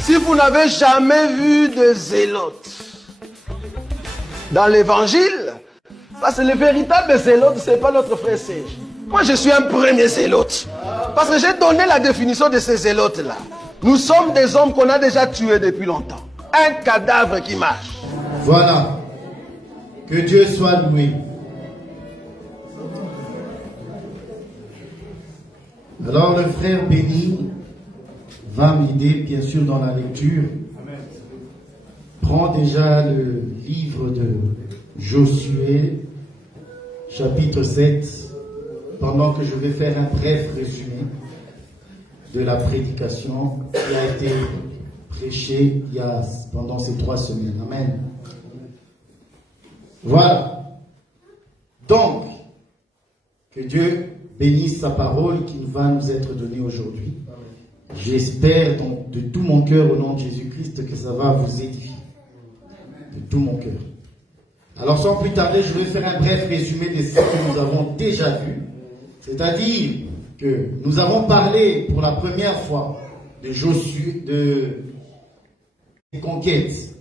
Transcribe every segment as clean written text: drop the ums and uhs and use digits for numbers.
Si vous n'avez jamais vu de zélote dans l'évangile, parce que le véritable zélote, ce n'est pas notre frère Serge. Moi, je suis un premier zélote. Parce que j'ai donné la définition de ces zélotes-là. Nous sommes des hommes qu'on a déjà tués depuis longtemps. Un cadavre qui marche. Voilà. Que Dieu soit loué. Alors le frère Béni va m'aider bien sûr dans la lecture. Prends déjà le livre de Josué, chapitre 7, pendant que je vais faire un bref résumé de la prédication qui a été prêchée pendant ces 3 semaines. Amen. Voilà. Donc, que Dieu bénisse sa parole qui va nous être donnée aujourd'hui. J'espère donc de tout mon cœur au nom de Jésus-Christ que ça va vous édifier. De tout mon cœur. Alors sans plus tarder, je vais faire un bref résumé de ce que nous avons déjà vu. C'est-à-dire que nous avons parlé pour la première fois de Josué, des conquêtes.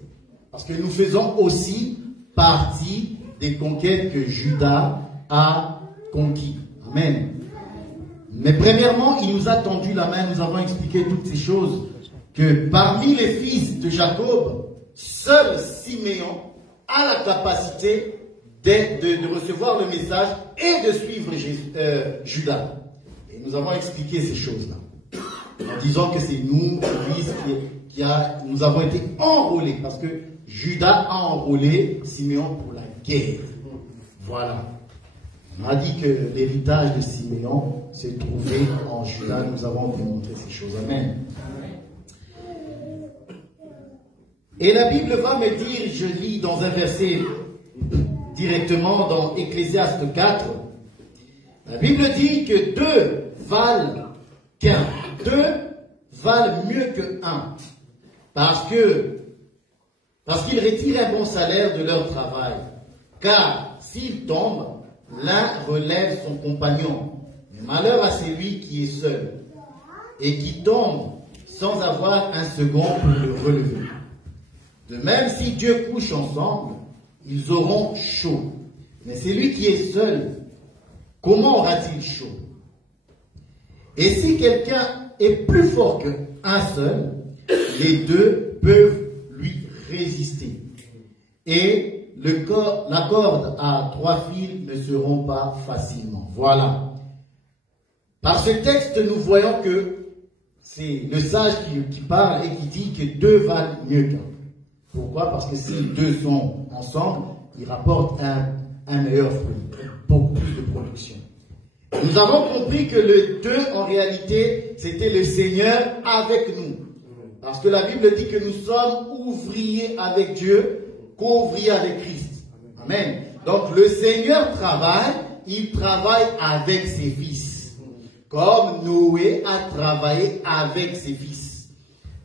Parce que nous faisons aussi partie des conquêtes que Juda a conquis. Amen. Mais premièrement, il nous a tendu la main, nous avons expliqué toutes ces choses, que parmi les fils de Jacob, seul Siméon a la capacité de recevoir le message et de suivre Judas. Et nous avons expliqué ces choses-là, en disant que c'est nous, qui nous avons été enrôlés, parce que Judas a enrôlé Siméon pour la guerre. Voilà. On a dit que l'héritage de Siméon se trouvait en Judas. Nous avons démontré ces choses. Amen. Et la Bible va me dire, je lis dans un verset directement dans Ecclésiaste 4, la Bible dit que 2 valent qu'un. 2 valent mieux que 1. Parce qu'ils retirent un bon salaire de leur travail. Car s'ils tombent, l'un relève son compagnon. Mais malheur à celui qui est seul et qui tombe sans avoir un second pour le relever. De même, si Dieu couche ensemble, ils auront chaud. Mais celui qui est seul, comment aura-t-il chaud? Et si quelqu'un est plus fort qu'un seul, les 2 peuvent lui résister. Et la corde à 3 fils ne seront pas facilement. Voilà. Par ce texte, nous voyons que c'est le sage qui parle et qui dit que 2 valent mieux qu'un. Pourquoi? Parce que si 2 sont ensemble, ils rapportent un meilleur fruit, beaucoup plus de production. Nous avons compris que le 2, en réalité, c'était le Seigneur avec nous. Parce que la Bible dit que nous sommes ouvriers avec Dieu, co-ouvriers avec Christ. Amen. Donc le Seigneur travaille, il travaille avec ses fils. Comme Noé a travaillé avec ses fils.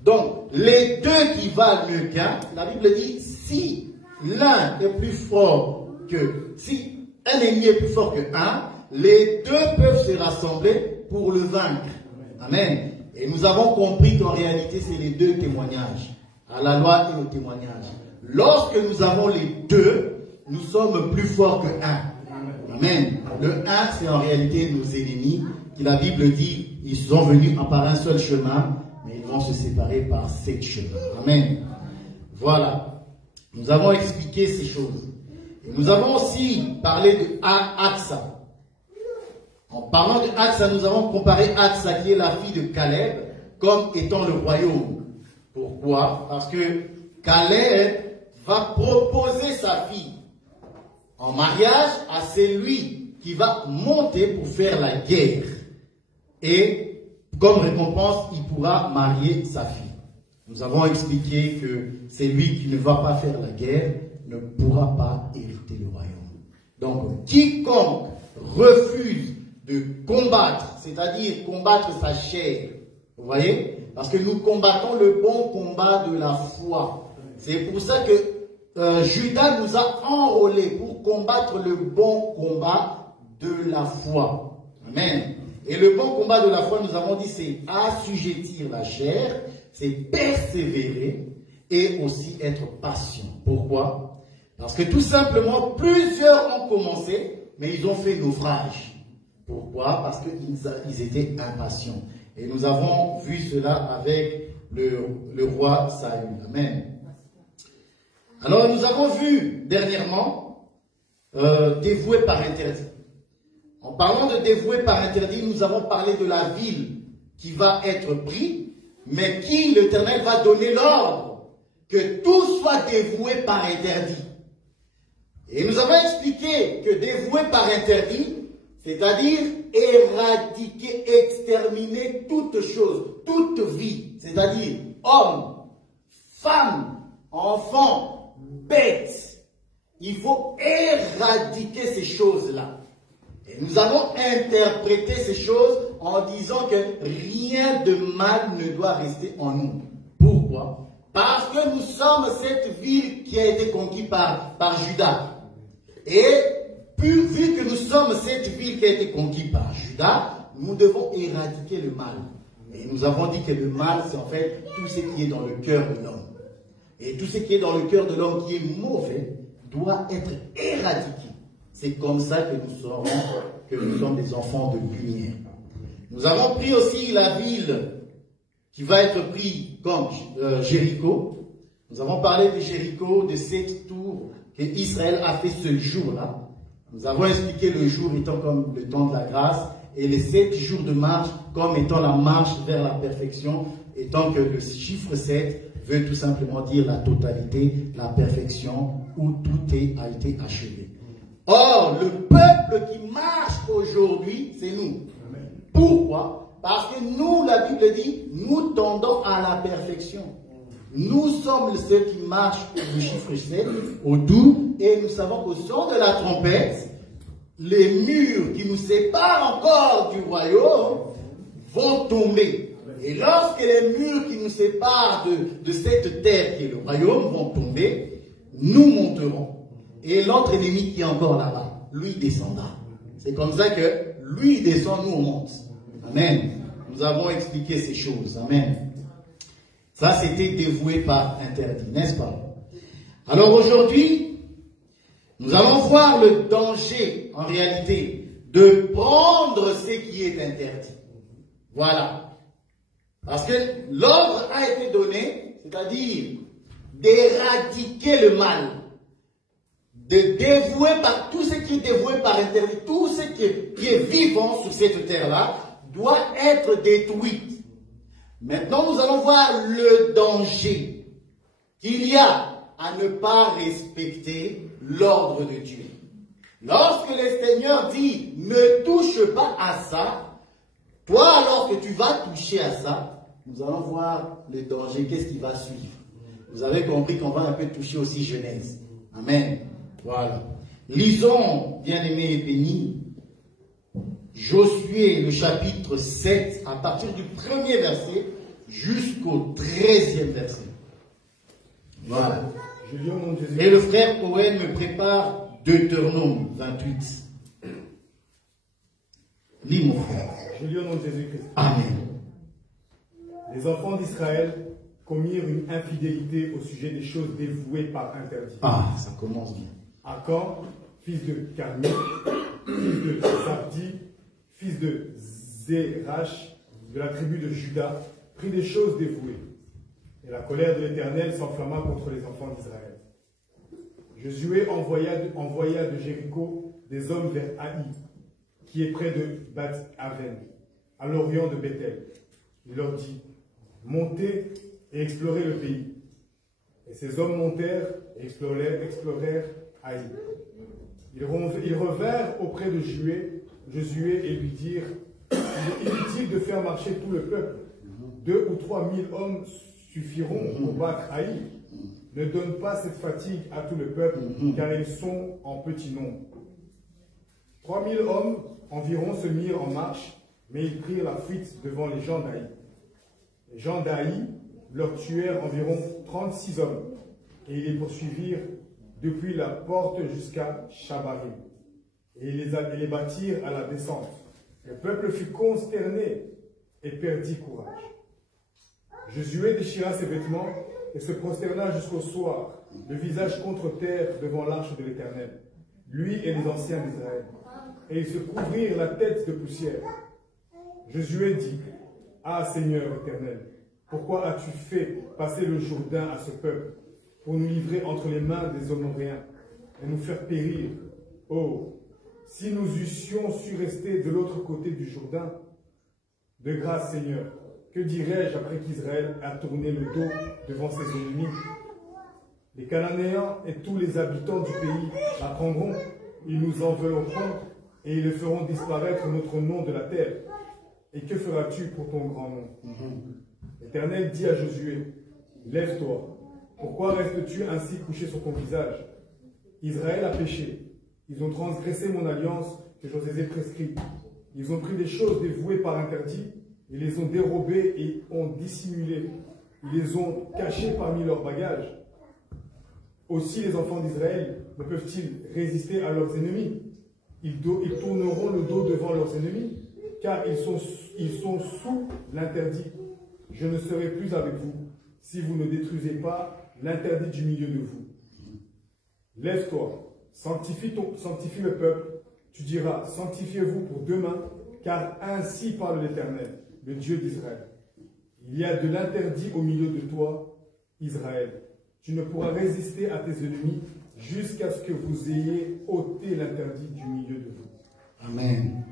Donc les 2 qui valent mieux qu'un, la Bible dit, si l'un est plus fort si un ennemi est plus fort que un, les 2 peuvent se rassembler pour le vaincre. Amen. Et nous avons compris qu'en réalité, c'est les 2 témoignages, à la loi et au témoignage. Lorsque nous avons les 2, nous sommes plus forts que 1. Amen. Le 1, c'est en réalité nos ennemis, qui la Bible dit, ils sont venus par un seul chemin, mais ils vont se séparer par 7 chemins. Amen. Voilà. Nous avons expliqué ces choses. Et nous avons aussi parlé de Aksa. En parlant de Aksa, nous avons comparé Aksa, qui est la fille de Caleb, comme étant le royaume. Pourquoi? Parce que Caleb va proposer sa fille en mariage à celui qui va monter pour faire la guerre. Et comme récompense, il pourra marier sa fille. Nous avons expliqué que celui qui ne va pas faire la guerre ne pourra pas hériter le royaume. Donc, quiconque refuse de combattre, c'est-à-dire combattre sa chair, vous voyez, parce que nous combattons le bon combat de la foi. C'est pour ça que Judas nous a enrôlés pour combattre le bon combat de la foi. Amen. Et le bon combat de la foi, nous avons dit, c'est assujettir la chair, c'est persévérer et aussi être patient. Pourquoi? Parce que tout simplement, plusieurs ont commencé, mais ils ont fait naufrage. Pourquoi? Parce qu'ils étaient impatients. Et nous avons vu cela avec le roi Saül. Amen. Alors nous avons vu dernièrement dévoué par interdit. En parlant de dévoué par interdit, nous avons parlé de la ville qui va être prise, mais qui l'Éternel va donner l'ordre que tout soit dévoué par interdit. Et nous avons expliqué que dévoué par interdit, c'est-à-dire éradiquer, exterminer toute chose, toute vie, c'est-à-dire homme, femme, enfant, bête. Il faut éradiquer ces choses-là. Et nous avons interprété ces choses en disant que rien de mal ne doit rester en nous. Pourquoi? Parce que nous sommes cette ville qui a été conquise par Juda. Et vu que nous sommes cette ville qui a été conquise par Juda, nous devons éradiquer le mal. Et nous avons dit que le mal, c'est en fait tout ce qui est dans le cœur de l'homme. Et tout ce qui est dans le cœur de l'homme qui est mauvais doit être éradiqué. C'est comme ça que nous sommes des enfants de lumière. Nous avons pris aussi la ville qui va être prise comme Jéricho. Nous avons parlé de Jéricho, de cette tour que Israël a fait ce jour-là. Nous avons expliqué le jour étant comme le temps de la grâce et les 7 jours de marche comme étant la marche vers la perfection, étant que le chiffre 7 veut tout simplement dire la totalité, la perfection, où tout a été achevé. Or, le peuple qui marche aujourd'hui, c'est nous. Amen. Pourquoi? Parce que nous, la Bible dit, nous tendons à la perfection. Nous sommes ceux qui marchent au chiffre 7, au doux, et nous savons qu'au son de la trompette, les murs qui nous séparent encore du royaume vont tomber. Et lorsque les murs qui nous séparent de cette terre qui est le royaume vont tomber, nous monterons. Et l'autre ennemi qui est encore là-bas, lui descendra. C'est comme ça que lui descend, nous on monte. Amen. Nous avons expliqué ces choses. Amen. Ça, c'était dévoué par interdit, n'est-ce pas? Alors aujourd'hui, nous allons voir le danger, en réalité, de prendre ce qui est interdit. Voilà. Parce que l'ordre a été donné, c'est-à-dire d'éradiquer le mal, de dévouer par tout ce qui est dévoué par interdit, tout ce qui est vivant sur cette terre-là, doit être détruit. Maintenant, nous allons voir le danger qu'il y a à ne pas respecter l'ordre de Dieu. Lorsque le Seigneur dit « ne touche pas à ça », toi, alors que tu vas toucher à ça, nous allons voir le danger, qu'est-ce qui va suivre. Vous avez compris qu'on va un peu toucher aussi Genèse. Amen. Voilà. Lisons, bien-aimés et bénis, Josué, le chapitre 7, à partir du 1er verset jusqu'au 13e verset. Voilà. Et le frère Cohen me prépare Deutéronome 28. Lis mon frère. Je lis au nom de Jésus-Christ. Amen. Les enfants d'Israël commirent une infidélité au sujet des choses dévouées par interdit. Ah, ça commence bien. Akan, fils de Carmi, fils de Zabdi, fils de Zérach, de la tribu de Juda, prit des choses dévouées. Et la colère de l'Éternel s'enflamma contre les enfants d'Israël. Josué envoya de Jéricho des hommes vers Haï, qui est près de Bath-Aven, à l'orient de Bethel. Il leur dit, montez et explorez le pays. Et ces hommes montèrent et explorèrent Haï. Ils revinrent auprès de Josué et lui dirent, il est inutile de faire marcher tout le peuple. 2 ou 3 000 hommes suffiront pour battre Haï. Ne donne pas cette fatigue à tout le peuple, car ils sont en petit nombre. 3 000 hommes environ se mirent en marche, mais ils prirent la fuite devant les gens d'Haï. Les gens d'Haï leur tuèrent environ 36 hommes, et ils les poursuivirent depuis la porte jusqu'à Chabarim, et ils les battirent à la descente. Le peuple fut consterné et perdit courage. Josué déchira ses vêtements et se prosterna jusqu'au soir, le visage contre terre devant l'arche de l'Éternel, lui et les anciens d'Israël. Et ils se couvrirent la tête de poussière. Josué dit, « Ah Seigneur éternel, pourquoi as-tu fait passer le Jourdain à ce peuple pour nous livrer entre les mains des Amoréens et nous faire périr? Oh, si nous eussions su rester de l'autre côté du Jourdain. De grâce Seigneur, que dirais-je après qu'Israël a tourné le dos devant ses ennemis? Les Cananéens et tous les habitants du pays apprendront, ils nous envelopperont et ils feront disparaître notre nom de la terre. Et que feras-tu pour ton grand nom? L'Éternel dit à Josué, lève-toi. Pourquoi restes-tu ainsi couché sur ton visage? Israël a péché. Ils ont transgressé mon alliance que je les ai prescrite. Ils ont pris des choses dévouées par interdit. Ils les ont dérobées et ont dissimulé. Ils les ont cachées parmi leurs bagages. Aussi les enfants d'Israël ne peuvent-ils résister à leurs ennemis? Ils tourneront le dos devant leurs ennemis, car ils sont sous l'interdit. Je ne serai plus avec vous, si vous ne détruisez pas l'interdit du milieu de vous. Lève-toi, sanctifie le peuple. Tu diras, sanctifiez-vous pour demain, car ainsi parle l'Éternel, le Dieu d'Israël. Il y a de l'interdit au milieu de toi, Israël. Tu ne pourras résister à tes ennemis jusqu'à ce que vous ayez ôté l'interdit du milieu de vous. Amen.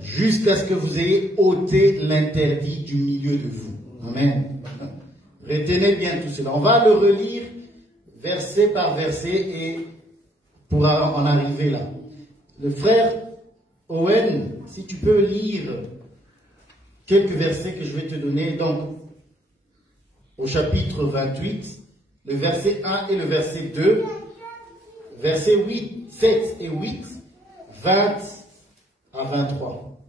Jusqu'à ce que vous ayez ôté l'interdit du milieu de vous. Amen. Retenez bien tout cela. On va le relire verset par verset et pour en arriver là. Le frère Owen, si tu peux lire quelques versets que je vais te donner. Donc, au chapitre 28, le verset 1 et le verset 2, versets 8, 7 et 8, 20 à 23.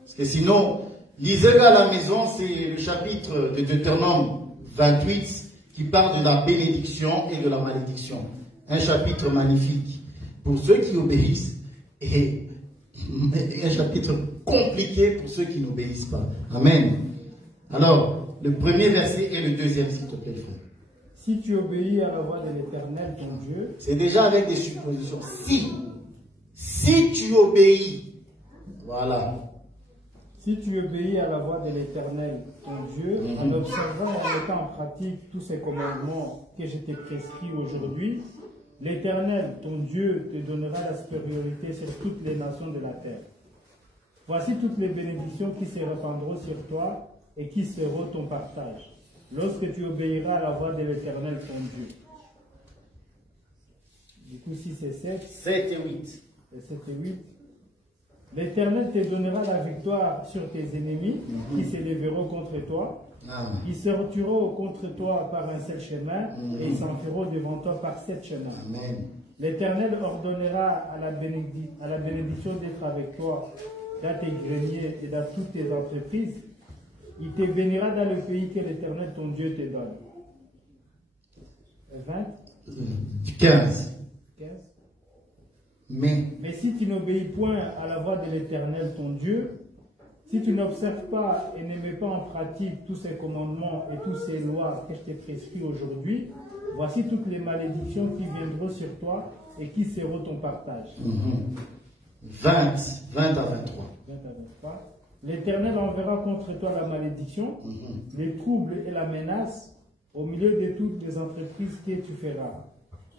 Parce que sinon, lisez-le à la maison, c'est le chapitre de Deutéronome 28 qui parle de la bénédiction et de la malédiction. Un chapitre magnifique pour ceux qui obéissent et un chapitre compliqué pour ceux qui n'obéissent pas. Amen. Alors, le premier verset et le deuxième, s'il te plaît, frère. Si tu obéis à la voix de l'Éternel, ton Dieu... C'est déjà avec des suppositions. Si tu obéis, voilà. Si tu obéis à la voix de l'Éternel, ton Dieu, en observant et en mettant en pratique tous ces commandements que je t'ai prescrits aujourd'hui, l'Éternel, ton Dieu, te donnera la supériorité sur toutes les nations de la terre. Voici toutes les bénédictions qui se répandront sur toi et qui seront ton partage, lorsque tu obéiras à la voix de l'Éternel, ton Dieu. Du coup, 6 et 7. 7 et 8. Et 7 et 8. L'Éternel te donnera la victoire sur tes ennemis qui s'élèveront contre toi. Ils sortiront contre toi par un seul chemin et ils s'enfuiront devant toi par 7 chemins. L'Éternel ordonnera à la bénédiction d'être avec toi dans tes greniers et dans toutes tes entreprises. Il te bénira dans le pays que l'Éternel ton Dieu te donne. 20. 15. Mais si tu n'obéis point à la voix de l'Éternel ton Dieu, si tu n'observes pas et ne mets pas en pratique tous ces commandements et toutes ces lois que je t'ai prescrits aujourd'hui, voici toutes les malédictions qui viendront sur toi et qui seront ton partage. 20 à 23. 20 à 23. L'Éternel enverra contre toi la malédiction, les troubles et la menace au milieu de toutes les entreprises que tu feras,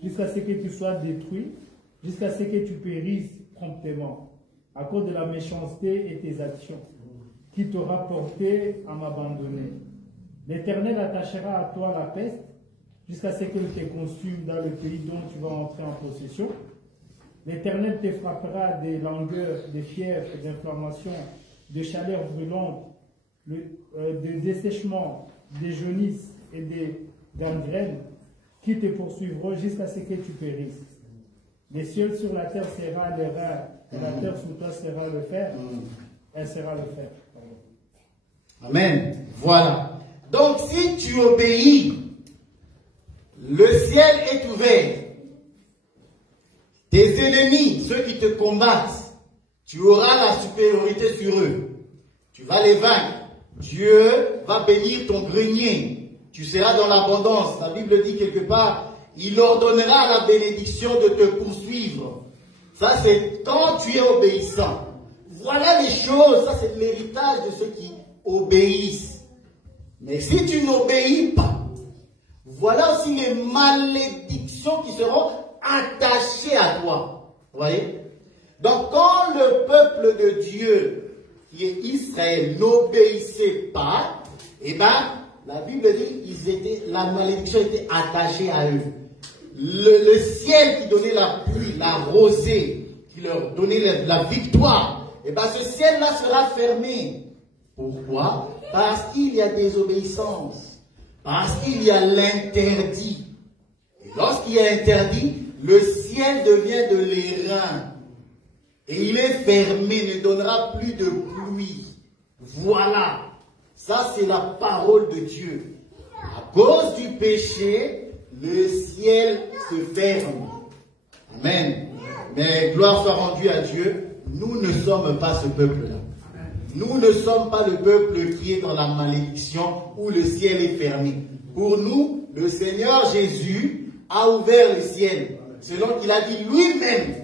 jusqu'à ce que tu sois détruit, jusqu'à ce que tu périsses promptement, à cause de la méchanceté et tes actions, qui t'aura porté à m'abandonner. L'Éternel attachera à toi la peste, jusqu'à ce qu'elle te consume dans le pays dont tu vas entrer en possession. L'Éternel te frappera des langueurs, des fièvres, d'inflammations, de chaleur brûlante, de dessèchement, des jaunisses et des gangrènes qui te poursuivront jusqu'à ce que tu périsses. Les cieux sur la terre sera le rein, et la terre sous toi sera le fer, elle sera le fer. Amen. Voilà. Donc si tu obéis, le ciel est ouvert. Tes ennemis, ceux qui te combattent, tu auras la supériorité sur eux. Tu vas les vaincre. Dieu va bénir ton grenier. Tu seras dans l'abondance. La Bible dit quelque part, il ordonnera la bénédiction de te poursuivre. Ça, c'est quand tu es obéissant. Voilà les choses. Ça, c'est l'héritage de ceux qui obéissent. Mais si tu n'obéis pas, voilà aussi les malédictions qui seront attachées à toi. Vous voyez? Donc, quand le peuple de Dieu, qui est Israël, n'obéissait pas, eh bien, la Bible dit la malédiction était attachée à eux. Le ciel qui donnait la pluie, la rosée, qui leur donnait la victoire, eh bien, ce ciel-là sera fermé. Pourquoi? Parce qu'il y a désobéissance. Parce qu'il y a l'interdit. Et lorsqu'il y a interdit, le ciel devient de l'airain. Et il est fermé, ne donnera plus de pluie. Voilà. Ça, c'est la parole de Dieu. À cause du péché, le ciel se ferme. Amen. Mais gloire soit rendue à Dieu. Nous ne sommes pas ce peuple-là. Nous ne sommes pas le peuple qui est dans la malédiction où le ciel est fermé. Pour nous, le Seigneur Jésus a ouvert le ciel. Selon qu'il a dit lui-même,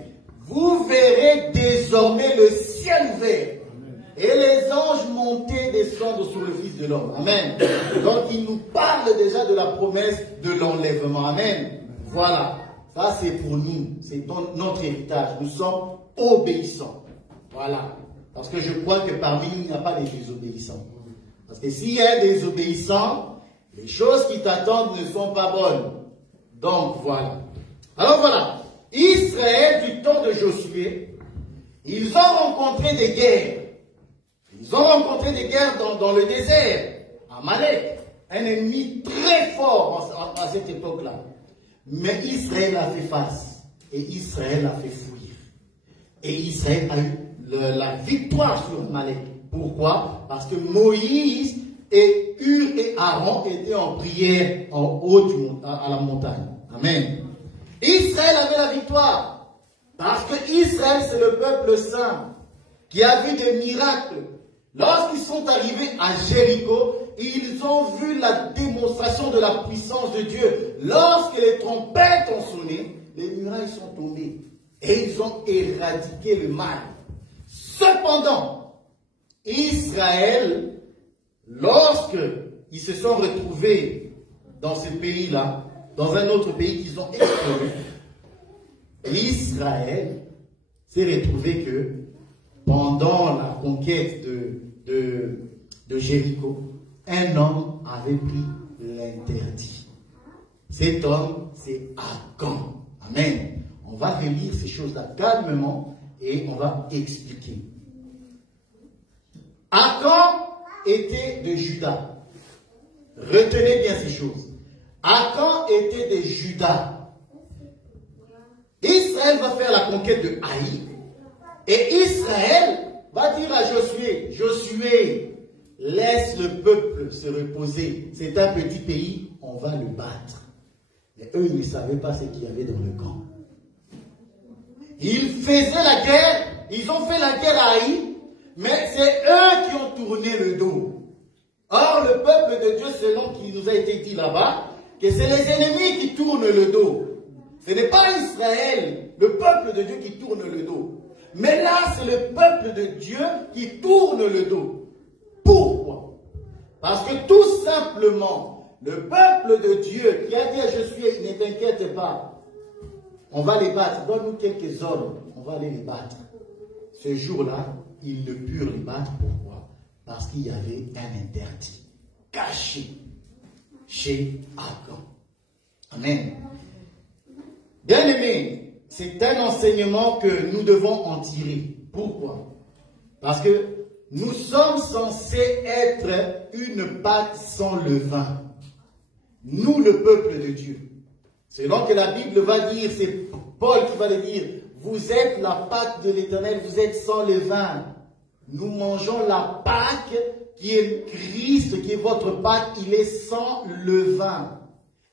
vous verrez désormais le ciel ouvert. Et les anges montés descendent sur le Fils de l'homme. Amen. Donc il nous parle déjà de la promesse de l'enlèvement. Amen. Voilà. Ça c'est pour nous. C'est notre héritage. Nous sommes obéissants. Voilà. Parce que je crois que parmi nous, il n'y a pas des désobéissants. Parce que s'il y a des désobéissants, les choses qui t'attendent ne sont pas bonnes. Donc voilà. Alors voilà. Israël du temps de Josué, ils ont rencontré des guerres. Ils ont rencontré des guerres dans le désert, Amalek, un ennemi très fort à cette époque-là. Mais Israël a fait face et Israël a fait fuir. Et Israël a eu la victoire sur Amalek. Pourquoi? Parce que Moïse et Hur et Aaron étaient en prière en haut à la montagne. Amen. Israël avait la victoire. Parce que Israël, c'est le peuple saint qui a vu des miracles. Lorsqu'ils sont arrivés à Jéricho, ils ont vu la démonstration de la puissance de Dieu. Lorsque les trompettes ont sonné, les murailles sont tombées et ils ont éradiqué le mal. Cependant, Israël, lorsqu'ils se sont retrouvés dans ce pays-là, dans un autre pays qu'ils ont exploré, Israël s'est retrouvé que pendant la conquête de Jéricho, un homme avait pris l'interdit. Cet homme, c'est Akan. Amen. On va relire ces choses-là calmement et on va expliquer. Akan était de Juda. Retenez bien ces choses. Akan était de Juda. Israël va faire la conquête de Haï. Et Israël va dire à Josué, Josué, laisse le peuple se reposer. C'est un petit pays, on va le battre. Mais eux, ils ne savaient pas ce qu'il y avait dans le camp. Ils faisaient la guerre, ils ont fait la guerre à Haï, mais c'est eux qui ont tourné le dos. Or, le peuple de Dieu, selon ce qui nous a été dit là-bas, que c'est les ennemis qui tournent le dos. Ce n'est pas Israël, le peuple de Dieu qui tourne le dos. Mais là, c'est le peuple de Dieu qui tourne le dos. Pourquoi? Parce que tout simplement, le peuple de Dieu qui a dit à Josué, ne t'inquiète pas, on va les battre, donne-nous quelques ordres, on va aller les battre. Ce jour-là, ils ne purent les battre. Pourquoi? Parce qu'il y avait un interdit caché chez Akan. Amen. Bien-aimés, c'est un enseignement que nous devons en tirer. Pourquoi? Parce que nous sommes censés être une pâte sans levain. Nous, le peuple de Dieu. Selon que la Bible va dire, c'est Paul qui va le dire, vous êtes la Pâque de l'Éternel, vous êtes sans levain. Nous mangeons la Pâque qui est Christ, qui est votre Pâque, il est sans levain.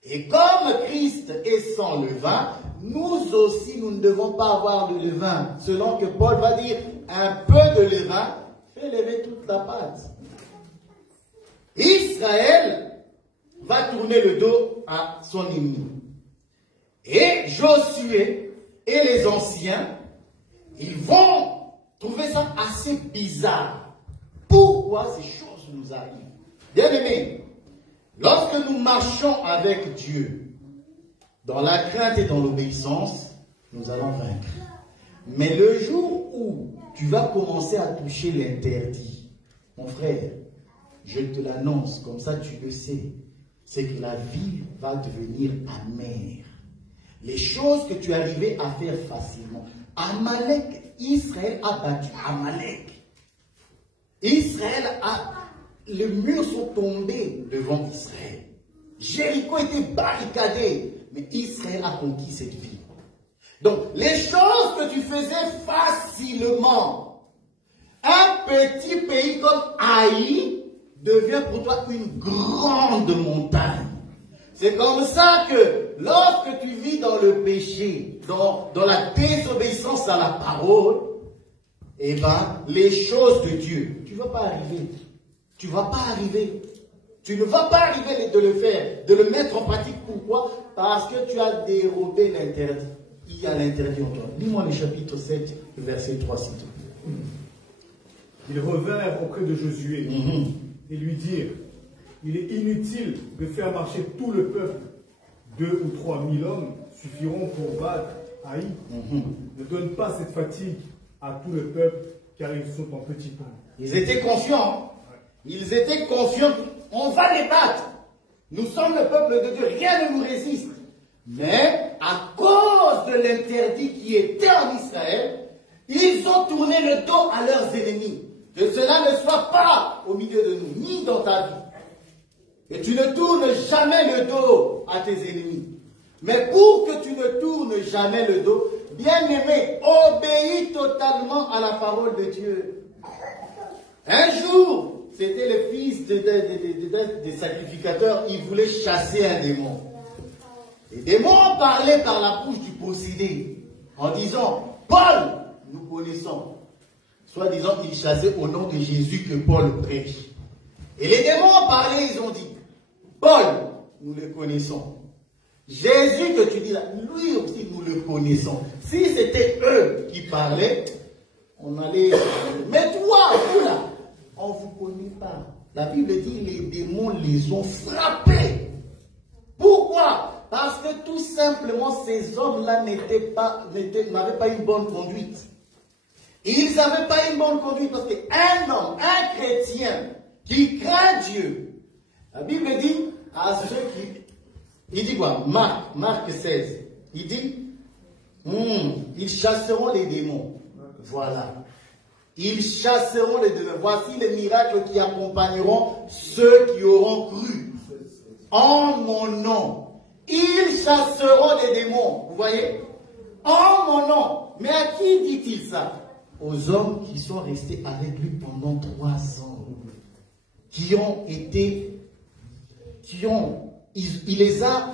Et comme Christ est sans levain, nous aussi, nous ne devons pas avoir de levain. Selon que Paul va dire, un peu de levain fait lever toute la pâte. Israël va tourner le dos à son ennemi. Et Josué et les anciens, ils vont trouver ça assez bizarre. Pourquoi ces choses nous arrivent? Bien-aimés, lorsque nous marchons avec Dieu, dans la crainte et dans l'obéissance, nous allons vaincre. Mais le jour où tu vas commencer à toucher l'interdit, mon frère, je te l'annonce, comme ça tu le sais, c'est que la vie va devenir amère. Les choses que tu arrivais à faire facilement. Amalek, Israël a battu Amalek. Israël a... Les murs sont tombés devant Israël. Jéricho était barricadé, mais Israël a conquis cette ville. Donc, les choses que tu faisais facilement, un petit pays comme Haï devient pour toi une grande montagne. C'est comme ça que lorsque tu vis dans le péché, dans la désobéissance à la parole, eh bien, les choses de Dieu, tu ne vas pas arriver. Tu ne vas pas arriver. Tu ne vas pas arriver de le faire, de le mettre en pratique. Pourquoi? Parce que tu as dérobé l'interdit. Il y a l'interdit en toi. Lis-moi le chapitre 7, le verset 3, s'il te plaît. Ils revinrent auprès de Josué et lui dirent, il est inutile de faire marcher tout le peuple. 2 ou 3 000 hommes suffiront pour battre Haï. Ne donne pas cette fatigue à tout le peuple, car ils sont en petit nombre. Ils étaient confiants. Ils étaient confiants. On va les battre. Nous sommes le peuple de Dieu. Rien ne nous résiste. Mais à cause de l'interdit qui était en Israël, ils ont tourné le dos à leurs ennemis. Que cela ne soit pas au milieu de nous, ni dans ta vie. Et tu ne tournes jamais le dos à tes ennemis. Mais pour que tu ne tournes jamais le dos, bien-aimé, obéis totalement à la parole de Dieu. Un jour, c'était le fils des sacrificateurs, il voulait chasser un démon. Les démons parlaient par la bouche du possédé, en disant, Paul, nous connaissons. Soit disant qu'il chassait au nom de Jésus que Paul prêche. Et les démons parlaient, ils ont dit, Paul, nous le connaissons. Jésus que tu dis là, lui aussi nous le connaissons. Si c'était eux qui parlaient, on allait... Mais toi, vous là, on ne vous connaît pas. La Bible dit les démons les ont frappés. Pourquoi? Parce que tout simplement ces hommes-là n'avaient pas une bonne conduite. Ils n'avaient pas une bonne conduite parce qu'un homme, un chrétien qui craint Dieu, la Bible dit à ceux qui... Il dit quoi? Marc 16. Il dit, ils chasseront les démons. Voilà. Ils chasseront les démons. Voici les miracles qui accompagneront ceux qui auront cru. En mon nom. Ils chasseront les démons. Vous voyez? En mon nom. Mais à qui dit-il ça? Aux hommes qui sont restés avec lui pendant 3 ans. Il les a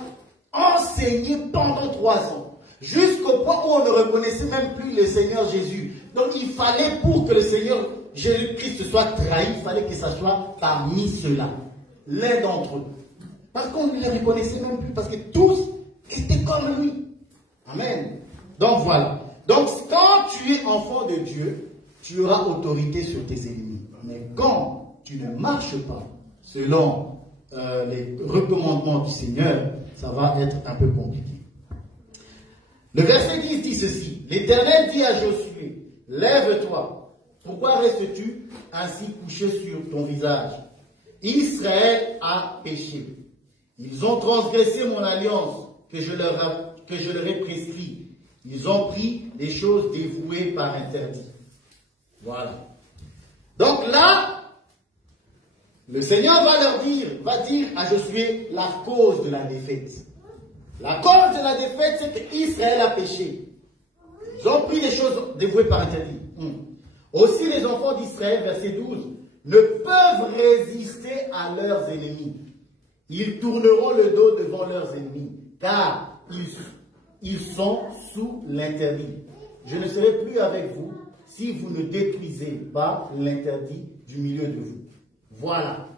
enseignés pendant 3 ans. Jusqu'au point où on ne reconnaissait même plus le Seigneur Jésus. Donc il fallait, pour que le Seigneur Jésus-Christ soit trahi, il fallait que ça soit parmi ceux-là. L'un d'entre eux. Parce qu'on ne les reconnaissait même plus. Parce que tous étaient comme lui. Amen. Donc voilà. Donc quand tu es enfant de Dieu, tu auras autorité sur tes ennemis. Mais quand tu ne marches pas selon les recommandements du Seigneur, ça va être un peu compliqué. Le verset 10 dit ceci. L'Éternel dit à Josué, lève-toi. Pourquoi restes-tu ainsi couché sur ton visage? Israël a péché. Ils ont transgressé mon alliance que je leur ai prescrit. Ils ont pris des choses dévouées par interdit. Voilà. Donc là, le Seigneur va dire à Josué la cause de la défaite. La cause de la défaite, c'est qu'Israël a péché. Ils ont pris des choses dévouées par interdit. Aussi les enfants d'Israël, verset 12, ne peuvent résister à leurs ennemis. Ils tourneront le dos devant leurs ennemis, car ils sont sous l'interdit. Je ne serai plus avec vous si vous ne détruisez pas l'interdit du milieu de vous. Voilà.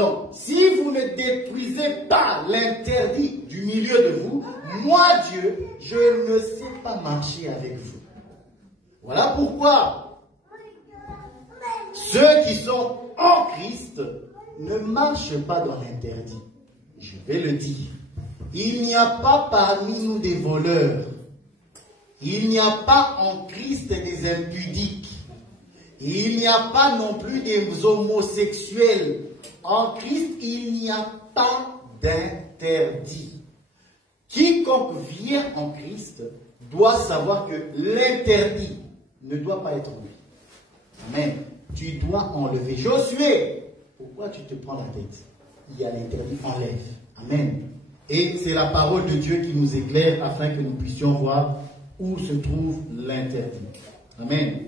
Donc, si vous ne détruisez pas l'interdit du milieu de vous, moi, Dieu, je ne sais pas marcher avec vous. Voilà pourquoi ceux qui sont en Christ ne marchent pas dans l'interdit. Je vais le dire. Il n'y a pas parmi nous des voleurs. Il n'y a pas en Christ des impudiques. Il n'y a pas non plus des homosexuels. En Christ, il n'y a pas d'interdit. Quiconque vient en Christ doit savoir que l'interdit ne doit pas être lui. Amen. Tu dois enlever. Josué, pourquoi tu te prends la tête? Il y a l'interdit, enlève. Amen. Et c'est la parole de Dieu qui nous éclaire afin que nous puissions voir où se trouve l'interdit. Amen.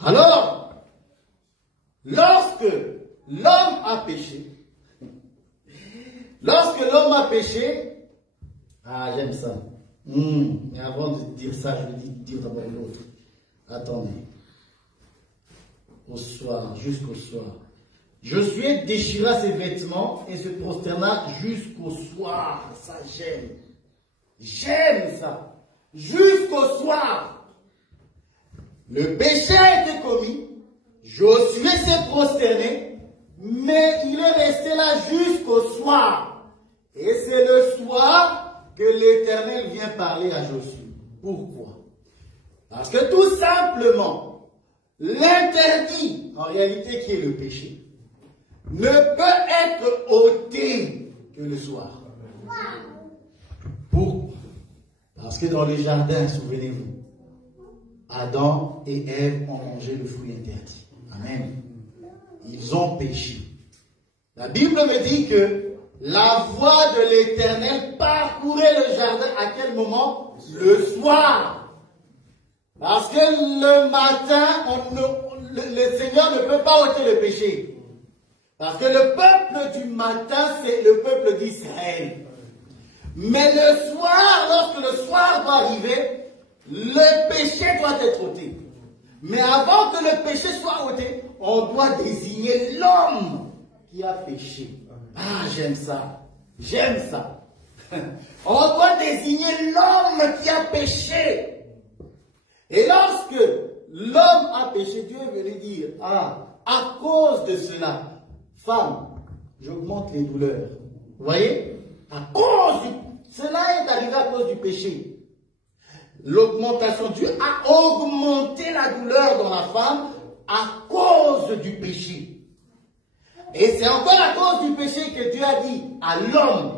Alors, lorsque l'homme a péché, ah j'aime ça. Mais avant de dire ça, je vais dire d'abord l'autre. Attendez. Au soir, jusqu'au soir. Josué déchira ses vêtements et se prosterna jusqu'au soir. Ça, j'aime. J'aime ça. Jusqu'au soir. Le péché a été commis. Josué s'est prosterné. Mais il est resté là jusqu'au soir. Et c'est le soir que l'Éternel vient parler à Josué. Pourquoi? Parce que tout simplement, l'interdit, en réalité qui est le péché, ne peut être ôté que le soir. Pourquoi? Parce que dans le jardin, souvenez-vous, Adam et Ève ont mangé le fruit interdit. Amen. Ils ont péché. La Bible me dit que la voix de l'Éternel parcourait le jardin à quel moment? Le soir. Parce que le matin, le Seigneur ne peut pas ôter le péché. Parce que le peuple du matin, c'est le peuple d'Israël. Mais le soir, lorsque le soir va arriver, le péché doit être ôté. Mais avant que le péché soit ôté, on doit désigner l'homme qui a péché. Ah, j'aime ça. J'aime ça. On doit désigner l'homme qui a péché. Et lorsque l'homme a péché, Dieu veut lui dire, ah, à cause de cela, femme, j'augmente les douleurs. Vous voyez? Cela est arrivé à cause du péché. L'augmentation, Dieu a augmenté la douleur dans la femme à cause du péché. Et c'est encore à cause du péché que Dieu a dit à l'homme,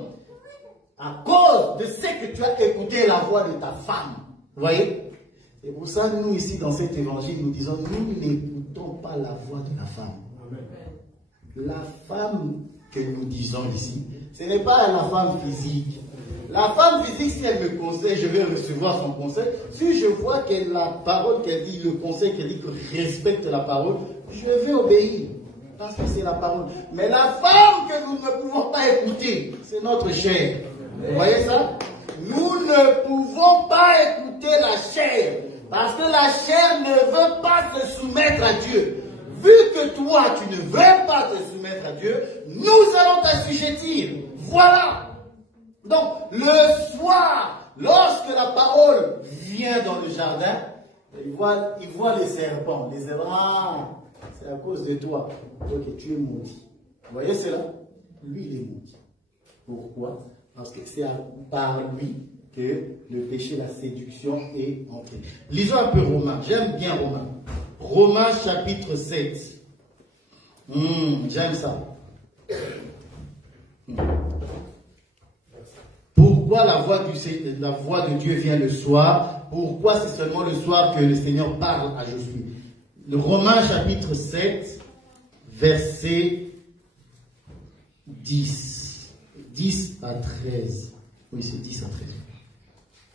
à cause de ce que tu as écouté la voix de ta femme. Vous voyez? C'est pour ça que nous ici dans cet évangile, nous disons, nous n'écoutons pas la voix de la femme. La femme que nous disons ici, ce n'est pas la femme physique. La femme physique, si elle me conseille, je vais recevoir son conseil. Si je vois que la parole qu'elle dit, le conseil qu'elle dit, que je respecte la parole, je vais obéir. Parce que c'est la parole. Mais la femme que nous ne pouvons pas écouter, c'est notre chair. Vous voyez ça? Nous ne pouvons pas écouter la chair. Parce que la chair ne veut pas se soumettre à Dieu. Vu que toi, tu ne veux pas te soumettre à Dieu, nous allons t'assujettir. Voilà. Donc, le soir, lorsque la parole vient dans le jardin, il voit les serpents. Les serpents, ah, c'est à cause de toi. Ok, tu es maudit. Vous voyez cela? Lui, il est maudit. Pourquoi? Parce que c'est par lui que le péché, la séduction est entré. Lisons un peu Romains. J'aime bien Romains. Romains chapitre 7. J'aime ça. Pourquoi la voix de Dieu vient le soir? Pourquoi c'est seulement le soir que le Seigneur parle à Josué? Le Romains chapitre 7, verset 10. 10 à 13. Oui, c'est 10 à 13.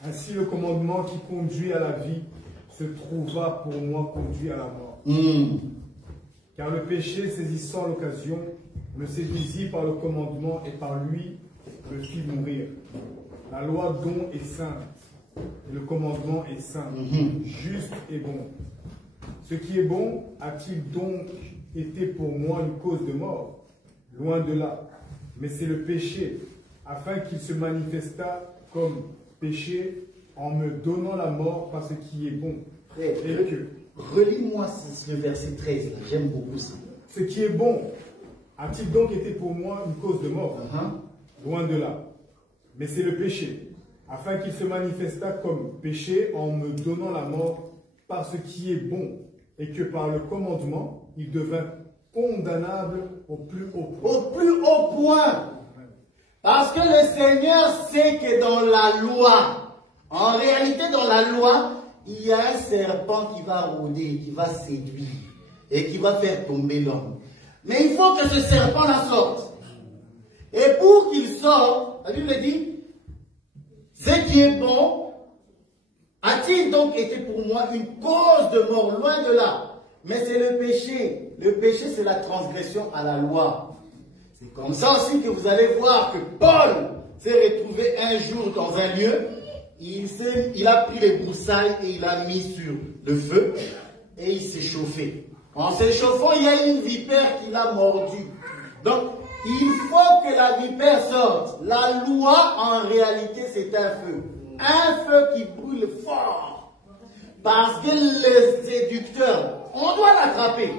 Ainsi le commandement qui conduit à la vie se trouva pour moi conduit à la mort. Car le péché, saisissant l'occasion, me séduisit par le commandement et par lui me fit mourir. La loi don est sainte, et le commandement est saint, juste et bon. Ce qui est bon a-t-il donc était pour moi une cause de mort, loin de là. Mais c'est le péché, afin qu'il se manifestât comme péché en me donnant la mort par ce qui est bon. Frère, Et que relis-moi le verset 13, là. J'aime beaucoup ça. ce qui est bon a-t-il donc été pour moi une cause de mort, loin de là. Mais c'est le péché, afin qu'il se manifestât comme péché en me donnant la mort par ce qui est bon, et que par le commandement, il devint condamnable au plus haut point. Au plus haut point. Parce que le Seigneur sait que dans la loi, en réalité dans la loi, il y a un serpent qui va rôder, qui va séduire et qui va faire tomber l'homme. Mais il faut que ce serpent la sorte. Et pour qu'il sorte, la Bible dit, ce qui est bon, a-t-il donc été pour moi une cause de mort, loin de là? Mais c'est le péché. Le péché, c'est la transgression à la loi. C'est comme ça aussi que vous allez voir que Paul s'est retrouvé un jour dans un lieu. Il a pris les broussailles et il a mis sur le feu et il s'est chauffé. En s'échauffant, il y a une vipère qui l'a mordu. Donc, il faut que la vipère sorte. La loi, en réalité, c'est un feu. Un feu qui brûle fort. Parce que le séducteur, on doit l'attraper.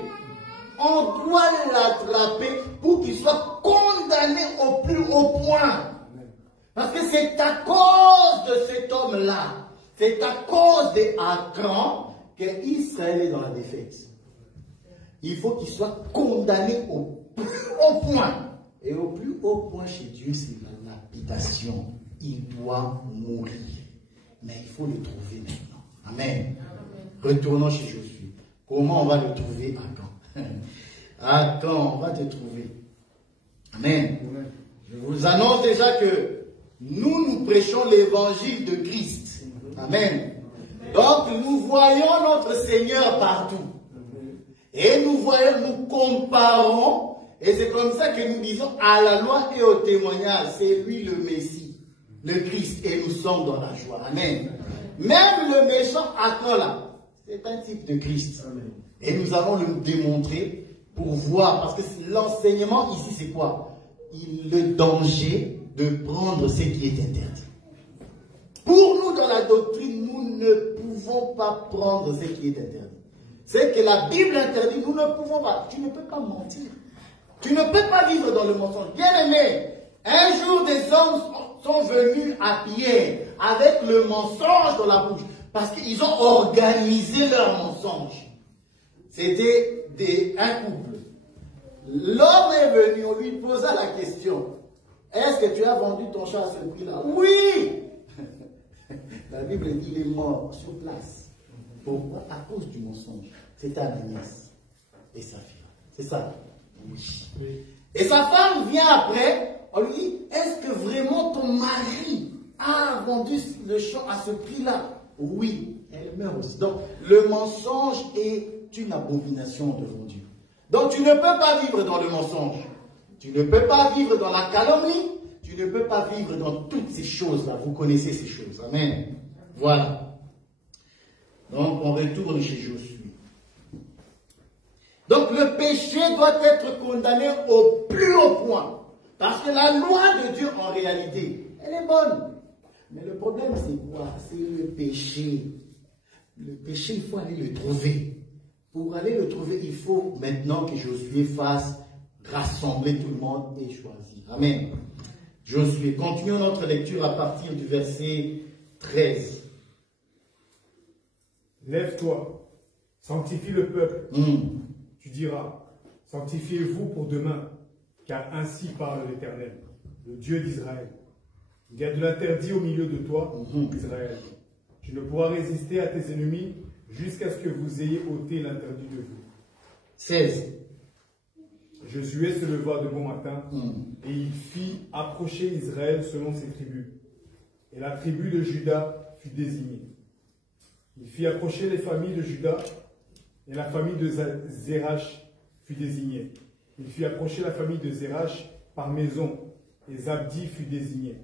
On doit l'attraper pour qu'il soit condamné au plus haut point. Parce que c'est à cause de cet homme-là, c'est à cause d'Achan qu'Israël est dans la défaite. Il faut qu'il soit condamné au plus haut point. Et au plus haut point chez Dieu, c'est la lapidation. Il doit mourir. Mais il faut le trouver maintenant. Amen. Retournons chez Josué. Comment on va le trouver, Achan? Achan, on va te trouver. Amen. Je vous annonce déjà que nous prêchons l'évangile de Christ. Amen. Donc nous voyons notre Seigneur partout. Et nous voyons, nous comparons. Et c'est comme ça que nous disons à la loi et au témoignage, c'est lui le Messie, le Christ. Et nous sommes dans la joie. Amen. Même le méchant Achan là, c'est un type de Christ. Et nous allons le démontrer pour voir. Parce que l'enseignement ici, c'est quoi? Le danger de prendre ce qui est interdit. Pour nous, dans la doctrine, nous ne pouvons pas prendre ce qui est interdit. C'est que la Bible interdit, nous ne pouvons pas. Tu ne peux pas mentir. Tu ne peux pas vivre dans le mensonge. Bien aimé, un jour des hommes sont venus à Pierre avec le mensonge dans la bouche. Parce qu'ils ont organisé leur mensonge. C'était un couple. L'homme est venu, on lui posa la question. Est-ce que tu as vendu ton chat à ce prix-là? Oui! La Bible dit qu'il est mort sur place. Pourquoi? À cause du mensonge. C'était Ananias et Saphira. C'est ça? Oui. Et sa femme vient après, on lui dit, est-ce que vraiment ton mari a vendu le champ à ce prix-là? Oui. Elle meurt aussi. Donc, le mensonge est une abomination devant Dieu. Donc, tu ne peux pas vivre dans le mensonge. Tu ne peux pas vivre dans la calomnie. Tu ne peux pas vivre dans toutes ces choses-là. Vous connaissez ces choses. Amen. Voilà. Donc, on retourne chez Josué. Donc, le péché doit être condamné au plus haut point. Parce que la loi de Dieu, en réalité, elle est bonne. Mais le problème, c'est quoi? C'est le péché. Le péché, il faut aller le trouver. Pour aller le trouver, il faut maintenant que Josué fasse rassembler tout le monde et choisir. Amen. Josué, continuons notre lecture à partir du verset 13. Lève-toi, sanctifie le peuple. Tu diras, sanctifiez-vous pour demain, car ainsi parle l'Éternel, le Dieu d'Israël. Il y a de l'interdit au milieu de toi, Israël. Tu ne pourras résister à tes ennemis jusqu'à ce que vous ayez ôté l'interdit de vous. 16. Josué se leva de bon matin et il fit approcher Israël selon ses tribus. Et la tribu de Juda fut désignée. Il fit approcher les familles de Juda et la famille de Zérach fut désignée. Il fit approcher la famille de Zérach par maison et Zabdi fut désigné.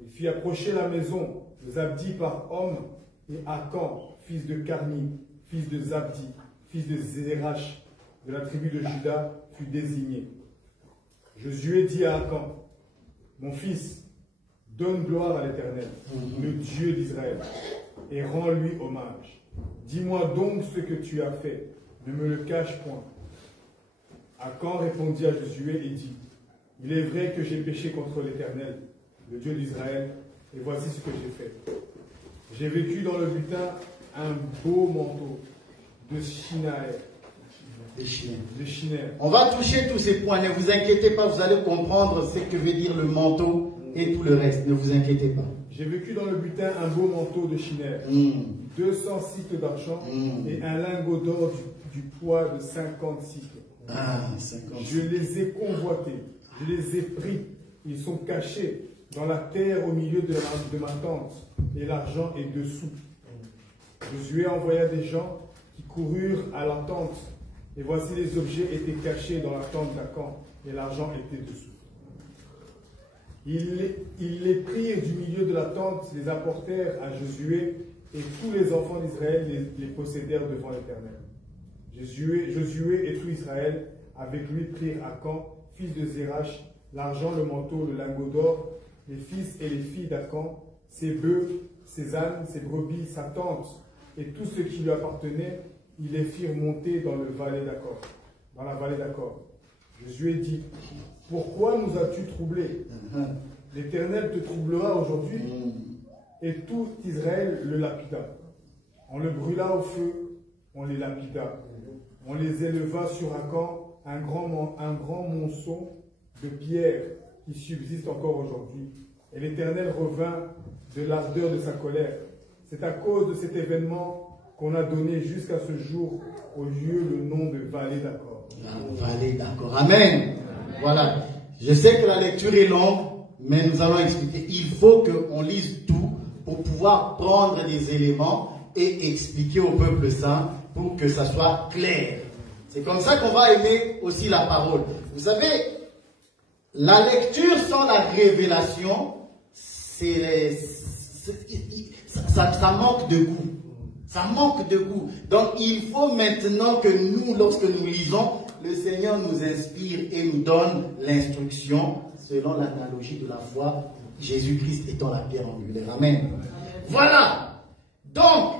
Il fit approcher la maison de Zabdi par homme et Achan, fils de Carmi, fils de Zabdi, fils de Zérach, de la tribu de Juda fut désigné. Josué dit à Akan, mon fils, donne gloire à l'Éternel, le Dieu d'Israël, et rends-lui hommage. Dis-moi donc ce que tu as fait, ne me le cache point. Akan répondit à Josué et dit, il est vrai que j'ai péché contre l'Éternel, le Dieu d'Israël, et voici ce que j'ai fait. J'ai vécu dans le butin un beau manteau de Shinaër. De Shinaër. On va toucher tous ces points, ne vous inquiétez pas, vous allez comprendre ce que veut dire le manteau et tout le reste, ne vous inquiétez pas. J'ai vécu dans le butin un beau manteau de Shinaër, 200 cycles d'argent et un lingot d'or du poids de 50 cycles. Ah, 50. Je les ai convoités, je les ai pris, ils sont cachés dans la terre au milieu de ma tente, et l'argent est dessous. Josué envoya des gens qui coururent à la tente, et voici les objets étaient cachés dans la tente d'Akan, et l'argent était dessous. Ils les prirent du milieu de la tente, les apportèrent à Josué, et tous les enfants d'Israël les possédèrent devant l'Éternel. Josué et tout Israël, avec lui, prirent Akan, fils de Zérach, l'argent, le manteau, le lingot d'or, les fils et les filles d'Akan, ses bœufs, ses ânes, ses brebis, sa tente, et tout ce qui lui appartenait, ils les firent monter dans la vallée d'Akkor. Josué dit, pourquoi nous as-tu troublés? L'Éternel te troublera aujourd'hui. Et tout Israël le lapida. On le brûla au feu, on les lapida. On les éleva sur Akan, un grand monceau de pierres qui subsiste encore aujourd'hui. Et l'Éternel revint de l'ardeur de sa colère. C'est à cause de cet événement qu'on a donné jusqu'à ce jour au lieu le nom de vallée d'Akkor. La vallée d'Akkor. Amen. Voilà. Je sais que la lecture est longue, mais nous allons expliquer. Il faut qu'on lise tout pour pouvoir prendre des éléments et expliquer au peuple saint pour que ça soit clair. C'est comme ça qu'on va aimer aussi la parole. Vous savez, la lecture sans la révélation, ça manque de goût. Ça manque de goût. Donc il faut maintenant que nous, lorsque nous lisons, le Seigneur nous inspire et nous donne l'instruction selon l'analogie de la foi, Jésus-Christ étant la pierre angulaire. Amen. Voilà. Donc,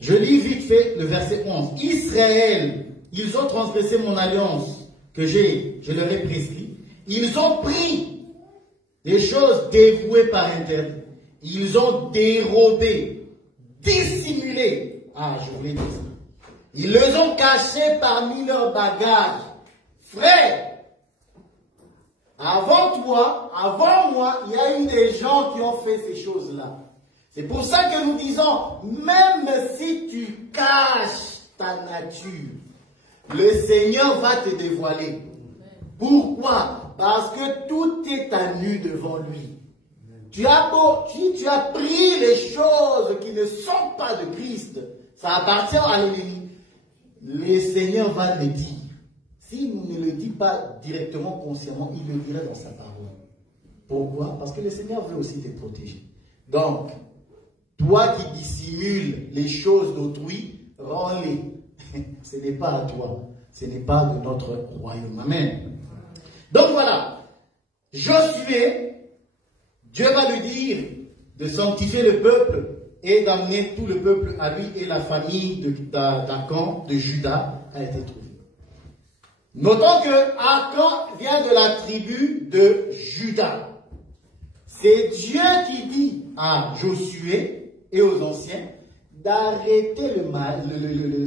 je lis vite fait le verset 11. Israël, ils ont transgressé mon alliance que je leur ai prescrit. Ils ont pris des choses dévouées par interdit. Ils ont dérobé, dissimulé. Ah, je voulais dire ça. Ils les ont cachés parmi leurs bagages. Frère, avant moi, il y a eu des gens qui ont fait ces choses-là. C'est pour ça que nous disons, même si tu caches ta nature, le Seigneur va te dévoiler. Pourquoi? Parce que tout est à nu devant lui. Tu as pris les choses qui ne sont pas de Christ, ça appartient à l'ennemi. Le Seigneur va le dire. S'il ne le dit pas directement, consciemment, il le dira dans sa parole. Pourquoi? Parce que le Seigneur veut aussi te protéger. Donc, toi qui dissimules les choses d'autrui, rends-les. Ce n'est pas à toi. Ce n'est pas de notre royaume. Amen. Donc voilà. Josué, Dieu va lui dire de sanctifier le peuple et d'amener tout le peuple à lui, et la famille d'Akan, de Juda, a été trouvée. Notons que Akan vient de la tribu de Juda. C'est Dieu qui dit à Josué et aux anciens d'arrêter le mal,